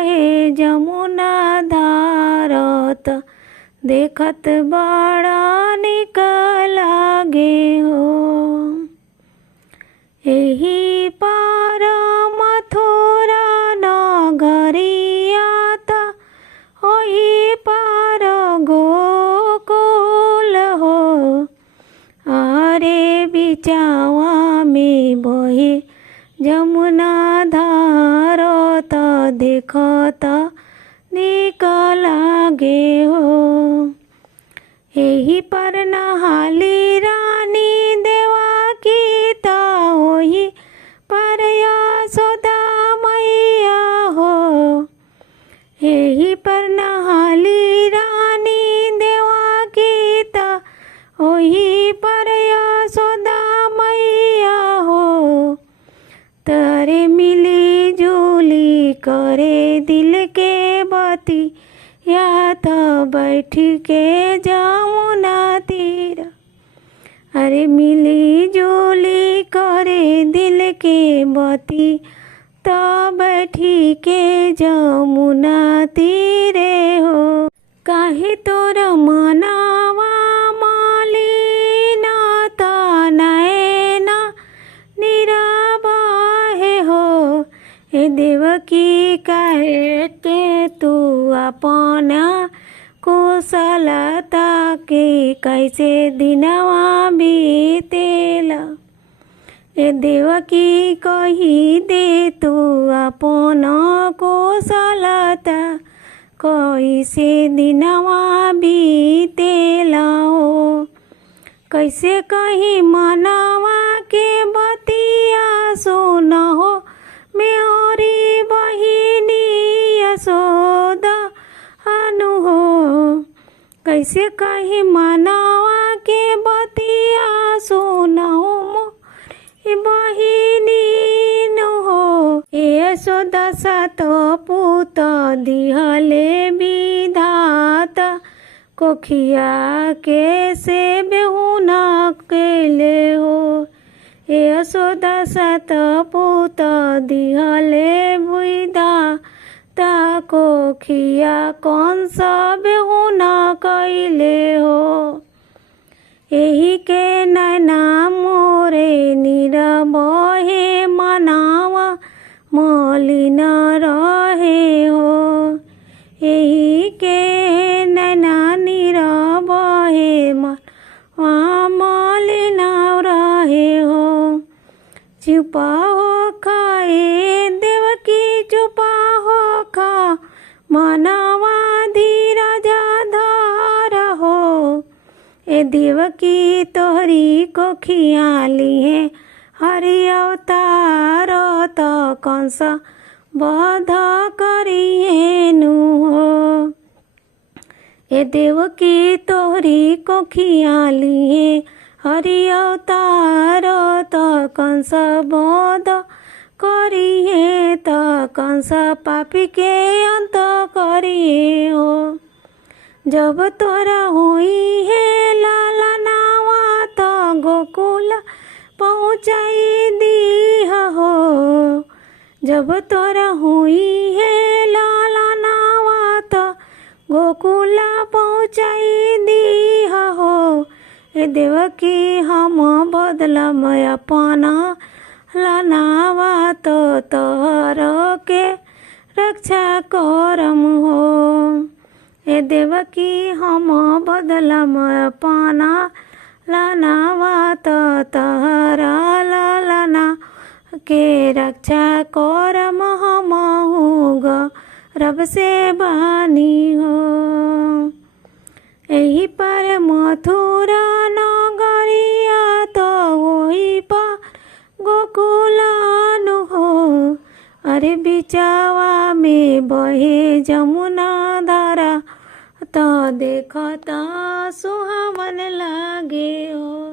बहे जमुना धार त देखत बड़ा निक लागे हो। एही पार मथुरा नगरिया त ओही पार गोकुल हो। अरे बिचावा में बहे जमुना धार त देखत निक लागे हो। एही पर नहाली रानी देवकी त ओही पर यशोदा मैया हो। एही पर नहाली रानी देवकी त ओही पर यशोदा मैया हो। तरे मिली जुली करे दिल के बती या तो बैठ के जमुना तीर। अरे मिली जुली करे दिल के बती तो बैठी के जमुना तीरे हो। काहे तोर मनावा मलिन त नैना निराबहे हो। ए देवकी काहे के तू अपना कुशलता के कैसे दिनवा बीतेला। ए देवकी कही दे तू अपना कुशलता कैसे दिनवा बीतेला हो। कैसे कही मनवा के बतिया सुन हो मेरी बहिनी यशोदा अनु हो। कैसे कही मनवा के बतिया सुन हो मोरी बहिनी नु हो। यशोदा सात पूत दिहले विधाता कोखिया के से बेहुना केले हो। यशोदा सात पूत दिहले विधाता कोखिया कौन सा बेहुना कैले हो। एही के नैना मोरे निरबहे मनावा मलिन रहे हो। एही के नैना निरबहे मनवा मलिन रहे हो। चुपा हो खाए देवकी चुपा हो खा मनवा धीरज धर हो। ए देवकी तोहरी को खियाली है हरि अवतार त कंस बध करिए नु हो। ए देवकी तोहरी को खियाली है हरि अवतार त कंस बध करिए त कंस पापी के अंत करिए हो। जब तोरा हुई है लाला नावा त गोकुल पहुँचाई दी हो। जब तोरा हुई है लाला नावा त गोकुल पहुँचाई दी हो। ए देवकी हम बदलम अपना लानावा तो तोहर के रक्षा करम हो। ए देवकी हम बदलम अपना लानावा तो तोहरा लाना के रक्षा करम हम रब से बानी हो। एही पर मथुरा नगरिया तो वही पर गोकुलानु हो। अरे बिचावा में बहे जमुना धारा तो देखता सुहावन लागे हो।